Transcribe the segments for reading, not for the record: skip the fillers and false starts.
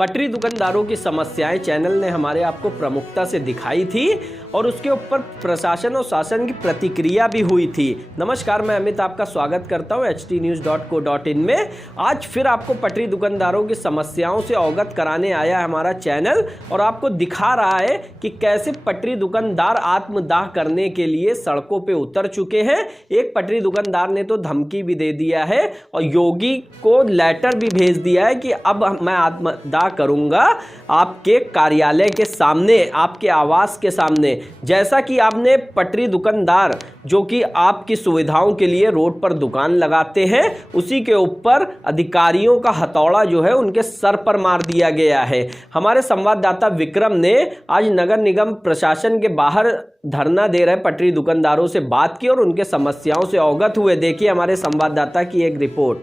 पटरी दुकानदारों की समस्याएं चैनल ने हमारे आपको प्रमुखता से दिखाई थी और उसके ऊपर प्रशासन और शासन की प्रतिक्रिया भी हुई थी। नमस्कार, मैं अमित आपका स्वागत करता हूं htnews.co.in में। आज फिर आपको पटरी दुकानदारों की समस्याओं से अवगत कराने आया है हमारा चैनल और आपको दिखा रहा है कि कैसे पटरी दुकानदार आत्मदाह करने के लिए सड़कों पे उतर चुके हैं। एक पटरी दुकानदार ने तो धमकी भी दे दिया है और योगी को लेटर भी भेज दिया है कि अब मैं आत्मदाह करूंगा आपके कार्यालय के सामने, आपके आवास के सामने। जैसा कि आपने पटरी दुकानदार जो कि आपकी सुविधाओं के लिए रोड पर दुकान लगाते हैं, उसी के ऊपर अधिकारियों का हथौड़ा जो है उनके सर पर मार दिया गया है। हमारे संवाददाता विक्रम ने आज नगर निगम प्रशासन के बाहर धरना दे रहे पटरी दुकानदारों से बात की और उनके समस्याओं से अवगत हुए। देखिए हमारे संवाददाता की एक रिपोर्ट।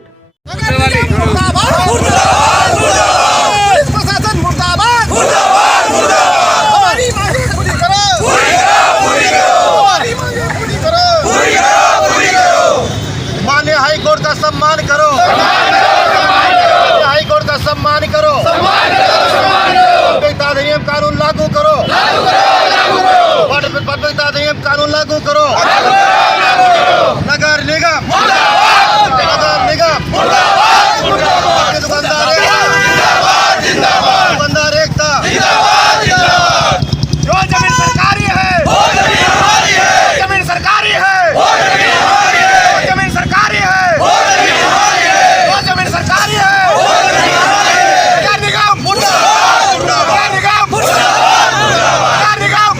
माननीय हाईकोर्ट का सम्मान करो, हाईकोर्ट का सम्मान करो, पत्रकारिता अधिनियम कानून लागू करो, पत्रकारिता अधिनियम कानून लागू करो। नगर निगम, नगर निगम, दुकानदार एकता, जो जमीन सरकारी है, जमीन सरकारी है, जमीन सरकारी है, जमीन सरकारी है। नगर निगम, नगर निगम, नगर निगम,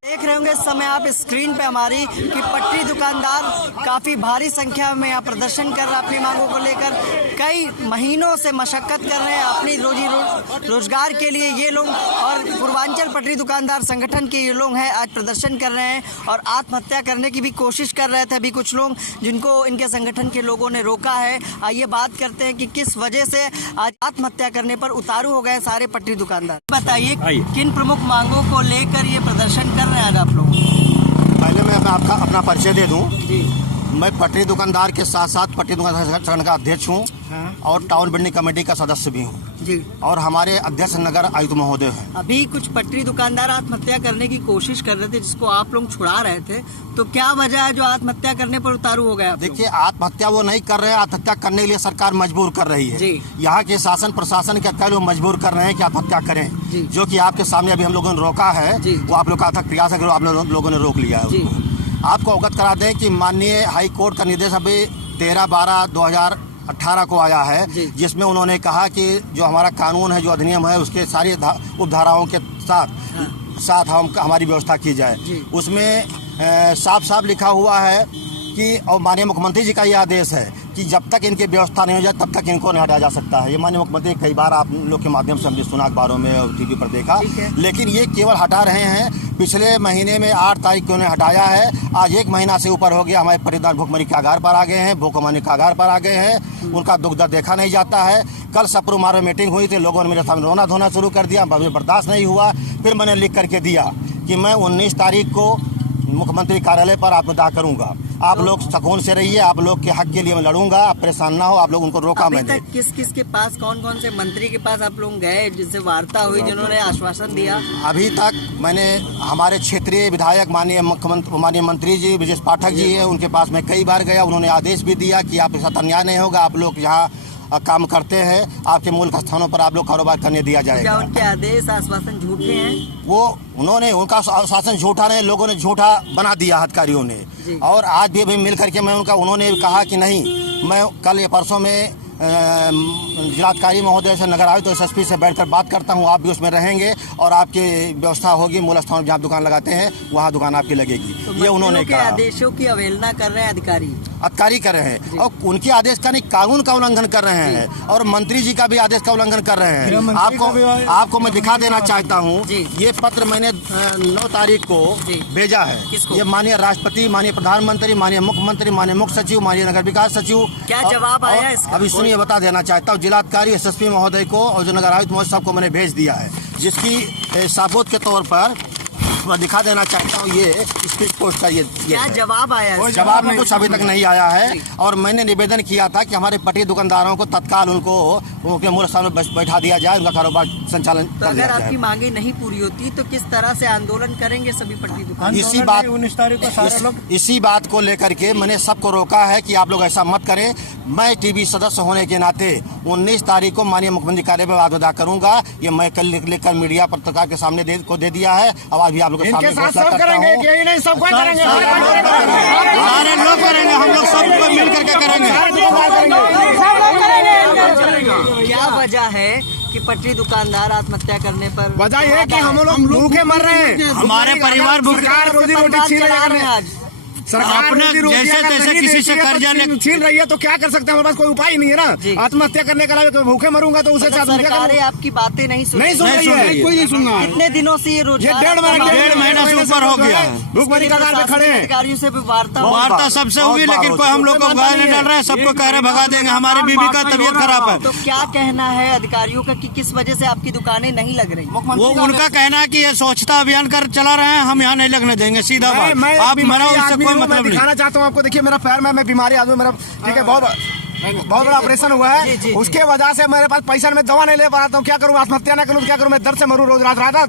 देख रहे होंगे इस समय आप स्क्रीन पे हमारी कि पटरी दुकानदार काफ़ी भारी संख्या में यहाँ प्रदर्शन कर रहे हैं अपनी मांगों को लेकर। कई महीनों से मशक्कत कर रहे हैं अपनी रोजगार के लिए ये लोग, और पूर्वांचल पटरी दुकानदार संगठन के ये लोग हैं आज प्रदर्शन कर रहे हैं और आत्महत्या करने की भी कोशिश कर रहे थे अभी कुछ लोग, जिनको इनके संगठन के लोगों ने रोका है। आइए बात करते हैं कि किस वजह से आज आत्महत्या करने पर उतारू हो गए सारे पटरी दुकानदार। बताइए किन प्रमुख मांगों को लेकर ये प्रदर्शन कर रहे हैं आज आप लोग? पहले मैं अपना परिचय दे दूं। मैं पटरी दुकानदार के साथ साथ पटरी दुकानदार संगठन का अध्यक्ष हूं और टाउन बिल्डिंग कमेटी का सदस्य भी हूं जी। और हमारे अध्यक्ष नगर आयुक्त महोदय हैं। अभी कुछ पटरी दुकानदार आत्महत्या करने की कोशिश कर रहे थे जिसको आप लोग छुड़ा रहे थे, तो क्या वजह है जो आत्महत्या करने पर उतारू हो गया? देखिए, आत्महत्या वो नहीं कर रहे हैं, आत्महत्या करने के लिए सरकार मजबूर कर रही है। यहाँ के शासन प्रशासन के अधिकारी मजबूर कर रहे हैं कि आत्महत्या करें, जो कि आपके सामने अभी हम लोगों ने रोका है। वो आप लोग का अथक प्रयास है, आप लोगों ने रोक लिया है। आपको अवगत करा दें कि माननीय हाई कोर्ट का निर्देश अभी 13/12/2018 को आया है, जिसमें उन्होंने कहा कि जो हमारा कानून है, जो अधिनियम है, उसके सारी उपधाराओं के साथ हमारी व्यवस्था की जाए। उसमें साफ साफ लिखा हुआ है कि और माननीय मुख्यमंत्री जी का ये आदेश है कि जब तक इनकी व्यवस्था नहीं हो जाए तब तक इनको नहीं हटाया जा सकता है। ये माननीय मुख्यमंत्री कई बार आप लोग के माध्यम से हमने सुना, अखबारों में और टीवी पर देखा, लेकिन ये केवल हटा रहे हैं। पिछले महीने में 8 तारीख को उन्हें हटाया है। आज 1 महीना से ऊपर हो गया, हमारे परिवार भूखमरी के आगार पर आ गए हैं, भूखमरी के आगार पर आ गए हैं। उनका दुख दर्द देखा नहीं जाता है। कल सप्रू मारो मीटिंग हुई थी, लोगों ने मेरे सामने रोना धोना शुरू कर दिया, बर्दाश्त नहीं हुआ। फिर मैंने लिख करके दिया कि मैं 19 तारीख को मुख्यमंत्री कार्यालय पर आत्मदाह करूंगा। आप लोग सुकून से रहिए, आप लोग के हक के लिए मैं लड़ूंगा, आप परेशान ना हो। आप लोग उनको रोका मैंने। किस किस के पास, कौन कौन से मंत्री के पास आप लोग गए जिससे वार्ता हुई, जिन्होंने आश्वासन दिया? अभी तक मैंने हमारे क्षेत्रीय विधायक माननीय मंत्री जी ब्रजेश पाठक जी है, उनके पास मैं कई बार गया। उन्होंने आदेश भी दिया कि आपके साथ अन्याय नहीं होगा, आप लोग यहाँ काम करते हैं, आपके मूल स्थानों पर आप लोग कारोबार करने दिया जाएगा। क्या उनके आदेश आश्वासन झूठे हैं? उनका आश्वासन झूठा नहीं, लोगों ने झूठा बना दिया अधिकारियों ने। और आज भी मिल करके मैं उन्होंने कहा कि नहीं, मैं कल या परसों में जिलाधिकारी महोदय से, नगर आयुक्त, SSP से बैठकर बात करता हूँ। आप भी उसमें रहेंगे और आपकी व्यवस्था होगी। मूल स्थान जहाँ दुकान लगाते हैं वहाँ दुकान आपकी लगेगी। तो ये उन्होंने कहा। आदेशों की अवहेलना कर रहे हैं अधिकारी कर रहे हैं और उनके आदेश का नहीं, कानून का उल्लंघन कर रहे हैं और मंत्री जी का भी आदेश का उल्लंघन कर रहे हैं। आपको मैं दिखा देना चाहता हूँ, ये पत्र मैंने 9 तारीख को भेजा है। ये माननीय राष्ट्रपति, माननीय प्रधानमंत्री, माननीय मुख्यमंत्री, माननीय मुख्य सचिव, माननीय नगर विकास सचिव। क्या जवाब आया इसका? अभी सुनिए, बता देना चाहता हूँ। जिलाधिकारी SSP महोदय को और जो नगर आयुक्त महोदय साहब को मैंने भेज दिया है, जिसकी सबूत के तौर पर मैं दिखा देना चाहता हूँ, ये स्पीड पोस्ट का ये क्या है। जवाब आया है? जवाब में कुछ अभी तक नहीं आया है और मैंने निवेदन किया था कि हमारे पटरी दुकानदारों को तत्काल उनको उनके मूल स्थान में बैठा दिया जाए, उनका कारोबार संचालन तो कर दिया अगर आपकी जाए। मांगे नहीं पूरी होती तो किस तरह से आंदोलन करेंगे सभी पटरी दुकान? इसी बात 19 तारीख को सारे लोग इसी बात को लेकर के मैंने सबको रोका है कि आप लोग ऐसा मत करें। मैं टीवी सदस्य होने के नाते 19 तारीख को माननीय मुख्यमंत्री कार्यालय में आवेदन अदा करूंगा। ये मैं कल लिखकर मीडिया पत्रकार के सामने दे दिया है। अब आज भी आप लोग के सामने घोषणा करता हूं। सारे लोग करेंगे, हम लोग सब लोग मिल करके करेंगे। क्या वजह है कि पटरी दुकानदार आत्महत्या करने पर? वजह ये है कि हम लोग भूखे मर रहे हैं, हमारे परिवार सरकार रोजी रोटी छीन रही है। आज सरकार अपने रोजी रोटी जैसे अगर तैसे नहीं किसी देती से है तो कर्जा ले- छीन रही है तो क्या कर सकते हैं? हमारे पास कोई उपाय नहीं है ना। आत्महत्या करने के अलावा भूखे मरूंगा तो उसे आत्महत्या सरकारें करूं। आपकी बातें नहीं सुन नहीं सुन रही है, कोई नहीं सुन रहा है। कितने दिनों से ये रोजगार? डेढ़ महीना से ऊपर हो गया है, भूखमरी कगार पे खड़े हैं। अधिकारियों से भी वार्ता हो- वार्ता सबसे हुई, लेकिन कोई हम लोग को गाय नहीं डाल रहा है। सबको कह रहे भगा देंगे, हमारी बीवी का तबीयत खराब है। तो क्या कहना है अधिकारियों का कि किस वजह से आपकी दुकानें नहीं लग रही? वो उनका कहना है कि ये स्वच्छता अभियान कर चला रहे हैं, हम यहाँ नहीं लगने देंगे। सीधा बात, आप बीमारी मरो, इससे आदमी कोई हूं, मैं मतलब नहीं। दिखाना चाहता हूँ आपको। देखिए मेरा पैर में, मैं बीमारी आदमी, मेरा ठीक है, बहुत बड़ा ऑपरेशन हुआ है। उसके वजह से मेरे पास पैसा, मैं दवा नहीं ले पाता हूँ। क्या करूँ? आत्महत्या ना करूँ? क्या करूँ? मैं दर्द से मरूँ रोज रात।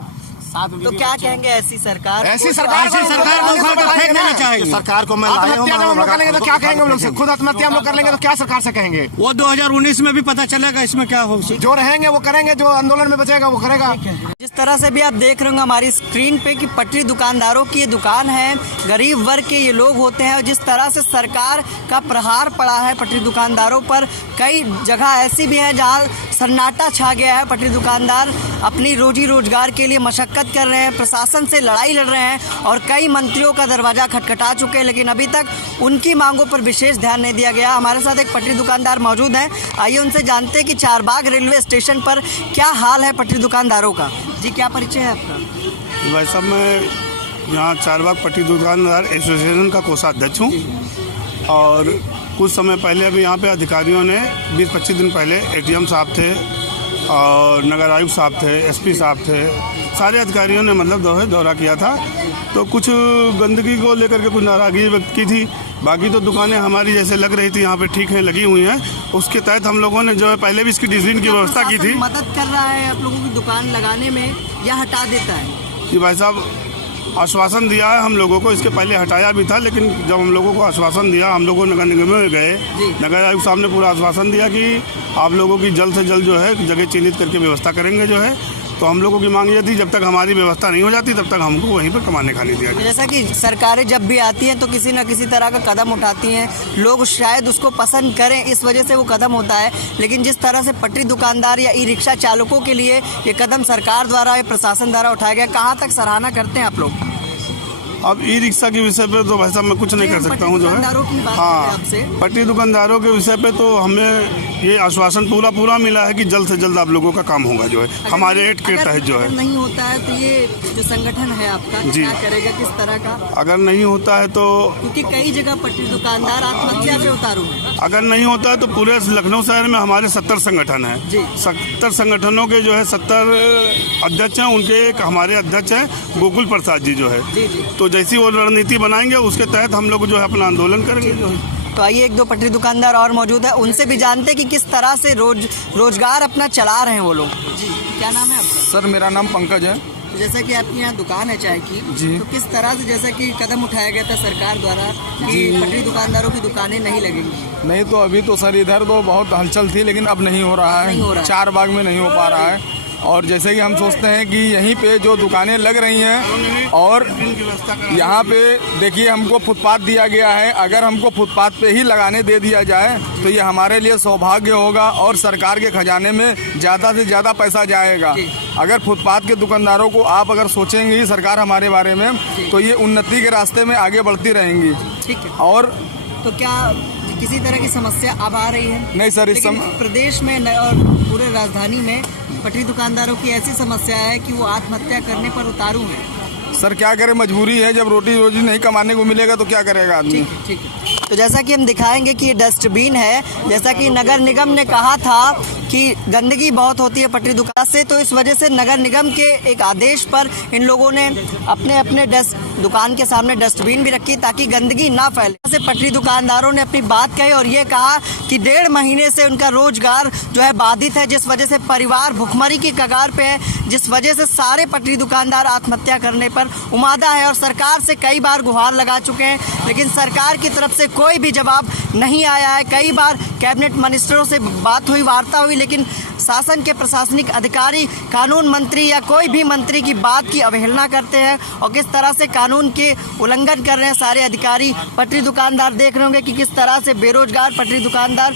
तो क्या कहेंगे ऐसी सरकार को? ऐसी सरकार को उखाड़ कर फेंक देना चाहेंगे। सरकार को मैं आत्महत्या जब हम लोग कर लेंगे तो क्या कहेंगे? हम लोग से खुद आत्महत्या हम लोग कर लेंगे तो क्या सरकार से कहेंगे? वो 2019 में भी पता चलेगा इसमें क्या हो। जो रहेंगे वो करेंगे, जो आंदोलन में बचेगा वो करेगा। जिस तरह से भी आप देख रहे होंगे हमारी स्क्रीन पे कि पटरी दुकानदारों की ये दुकान है, गरीब वर्ग के ये लोग होते हैं और जिस तरह से सरकार का प्रहार पड़ा है पटरी दुकानदारों पर। कई जगह ऐसी भी है जहाँ सन्नाटा छा गया है। पटरी दुकानदार अपनी रोजी रोजगार के लिए मशक्कत कर रहे हैं, प्रशासन से लड़ाई लड़ रहे हैं और कई मंत्रियों का दरवाजा खटखटा चुके हैं, लेकिन अभी तक उनकी मांगों पर विशेष ध्यान नहीं दिया गया। हमारे साथ एक पटरी दुकानदार मौजूद हैं, आइए उनसे जानते हैं कि चारबाग रेलवे स्टेशन पर क्या हाल है पटरी दुकानदारों का। जी, क्या परिचय है आपका? भाई साहब, मैं यहाँ चारबाग पटरी दुकानदार एसोसिएशन का कोषाध्यक्ष हूँ और कुछ समय पहले अभी यहाँ पे अधिकारियों ने 20-25 दिन पहले एटीएम साहब थे और नगर आयुक्त साहब थे, एसपी साहब थे, सारे अधिकारियों ने मतलब दौरा किया था। तो कुछ गंदगी को लेकर के कुछ नाराज़गी व्यक्त की थी। बाकी तो दुकानें हमारी जैसे लग रही थी यहाँ पे ठीक है, लगी हुई हैं। उसके तहत हम लोगों ने जो है पहले भी इसकी डिज़ाइन की व्यवस्था की थी। मदद कर रहा है आप लोगों की दुकान लगाने में या हटा देता है? कि भाई साहब आश्वासन दिया है हम लोगों को, इसके पहले हटाया भी था, लेकिन जब हम लोगों को आश्वासन दिया, हम लोगों नगर निगम में गए, नगर आयुक्त साहब ने पूरा आश्वासन दिया कि आप लोगों की जल्द से जल्द जो है जगह चिन्हित करके व्यवस्था करेंगे जो है। तो हम लोगों की मांग ये थी जब तक हमारी व्यवस्था नहीं हो जाती तब तक हमको वहीं पर कमाने खाने दिया गया। जैसा कि सरकारें जब भी आती हैं तो किसी न किसी तरह का कदम उठाती हैं, लोग शायद उसको पसंद करें इस वजह से वो कदम होता है, लेकिन जिस तरह से पटरी दुकानदार या ई रिक्शा चालकों के लिए ये कदम सरकार द्वारा या प्रशासन द्वारा उठाया गया, कहाँ तक सराहना करते हैं आप लोग? अब ई रिक्शा के विषय पे तो भाई साहब मैं कुछ नहीं कर सकता हूँ जो है। हाँ, पटरी दुकानदारों के विषय पे तो हमें ये आश्वासन पूरा मिला है कि जल्द से जल्द आप लोगों का काम होगा जो है, हमारे एड के तहत जो है। नहीं होता है तो ये जो संगठन है आपका क्या करेगा, किस तरह का? अगर नहीं होता है तो, क्योंकि कई जगह पटरी दुकानदार आत्महत्या पे उतारू हैं। अगर नहीं होता है तो पूरे लखनऊ शहर में हमारे 70 संगठन हैं। 70 संगठनों के जो है 70 अध्यक्ष हैं, उनके एक हमारे अध्यक्ष हैं गोकुल प्रसाद जी जो है। तो जैसी वो रणनीति बनाएंगे उसके तहत हम लोग जो है अपना आंदोलन करेंगे जो है। तो आइए एक दो पटरी दुकानदार और मौजूद है, उनसे भी जानते कि किस तरह से रोजगार अपना चला रहे हैं वो लोग। जी, क्या नाम है आपका? सर मेरा नाम पंकज है। तो जैसा कि आपकी यहाँ दुकान है चाय की, तो किस तरह से जैसा कि कदम उठाया गया था सरकार द्वारा कि पटरी दुकानदारों की दुकानें नहीं लगेंगी? नहीं तो अभी तो सर इधर तो बहुत हलचल थी, लेकिन अब नहीं हो रहा है। चारबाग में नहीं हो पा रहा है। और जैसे कि हम सोचते हैं कि यहीं पे जो दुकानें लग रही हैं और यहाँ पे देखिए हमको फुटपाथ दिया गया है, अगर हमको फुटपाथ पे ही लगाने दे दिया जाए तो ये हमारे लिए सौभाग्य होगा और सरकार के खजाने में ज़्यादा से ज़्यादा पैसा जाएगा। अगर फुटपाथ के दुकानदारों को आप अगर सोचेंगे सरकार हमारे बारे में तो ये उन्नति के रास्ते में आगे बढ़ती रहेंगी। ठीक है। और तो क्या किसी तरह की समस्या अब आ रही है? नहीं सर, इस प्रदेश में और पूरे राजधानी में पटरी दुकानदारों की ऐसी समस्या है कि वो आत्महत्या करने पर उतारू हैं। सर क्या करें, मजबूरी है, जब रोटी रोजी नहीं कमाने को मिलेगा तो क्या करेगा आदमी। ठीक है। तो जैसा कि हम दिखाएंगे कि ये डस्टबिन है, जैसा कि नगर निगम ने कहा था कि गंदगी बहुत होती है पटरी दुकान से, तो इस वजह से नगर निगम के एक आदेश पर इन लोगों ने अपने अपने दुकान के सामने डस्टबिन भी रखी ताकि गंदगी ना फैले। से पटरी दुकानदारों ने अपनी बात कही और ये कहा कि 1.5 महीने से उनका रोजगार जो है बाधित है, जिस वजह से परिवार भुखमरी की कगार पे है, जिस वजह से सारे पटरी दुकानदार आत्महत्या करने पर उमादा है और सरकार से कई बार गुहार लगा चुके हैं, लेकिन सरकार की तरफ से कोई भी जवाब नहीं आया है। कई बार कैबिनेट मिनिस्टरों से बात हुई, वार्ता हुई, लेकिन शासन के प्रशासनिक अधिकारी, कानून मंत्री या कोई भी मंत्री की बात की अवहेलना करते हैं और किस तरह से कानून के उल्लंघन कर रहे हैं सारे अधिकारी। पटरी दुकानदार देख रहे होंगे कि किस तरह से बेरोजगार पटरी दुकानदार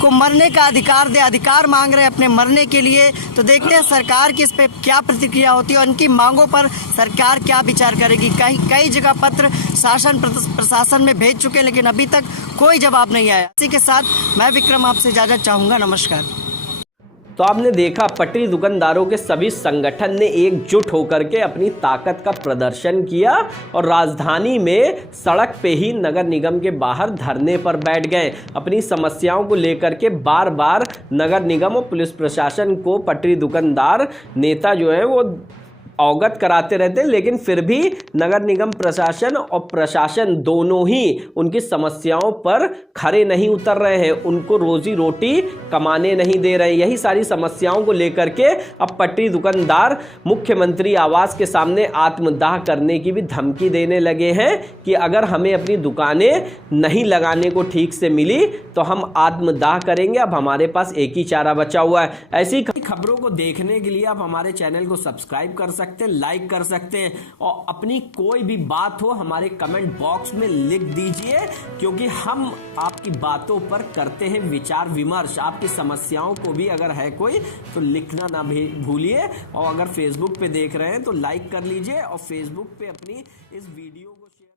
को मरने का अधिकार दे, अधिकार मांग रहे हैं अपने मरने के लिए। तो देखते हैं सरकार की इस पे क्या प्रतिक्रिया होती है और उनकी मांगों पर सरकार क्या विचार करेगी। कई जगह पत्र शासन प्रशासन में भेज चुके हैं, लेकिन अभी तक कोई जवाब नहीं आया। इसी के साथ मैं विक्रम आपसे इजाजत चाहूँगा। नमस्कार। तो आपने देखा पटरी दुकानदारों के सभी संगठन ने एकजुट होकर के अपनी ताकत का प्रदर्शन किया और राजधानी में सड़क पे ही नगर निगम के बाहर धरने पर बैठ गए। अपनी समस्याओं को लेकर के बार बार नगर निगम और पुलिस प्रशासन को पटरी दुकानदार नेता जो है वो अवगत कराते रहते हैं, लेकिन फिर भी नगर निगम प्रशासन और प्रशासन दोनों ही उनकी समस्याओं पर खरे नहीं उतर रहे हैं, उनको रोजी रोटी कमाने नहीं दे रहे हैं। यही सारी समस्याओं को लेकर के अब पटरी दुकानदार मुख्यमंत्री आवास के सामने आत्मदाह करने की भी धमकी देने लगे हैं कि अगर हमें अपनी दुकानें नहीं लगाने को ठीक से मिली तो हम आत्मदाह करेंगे। अब हमारे पास एक ही चारा बचा हुआ है। ऐसी खबरों को देखने के लिए आप हमारे चैनल को सब्सक्राइब कर सकते हैं, लाइक कर सकते हैं और अपनी कोई भी बात हो हमारे कमेंट बॉक्स में लिख दीजिए, क्योंकि हम आपकी बातों पर करते हैं विचार विमर्श। आपकी समस्याओं को भी अगर है कोई तो लिखना ना भूलिए और अगर फेसबुक पे देख रहे हैं तो लाइक कर लीजिए और फेसबुक पे अपनी इस वीडियो को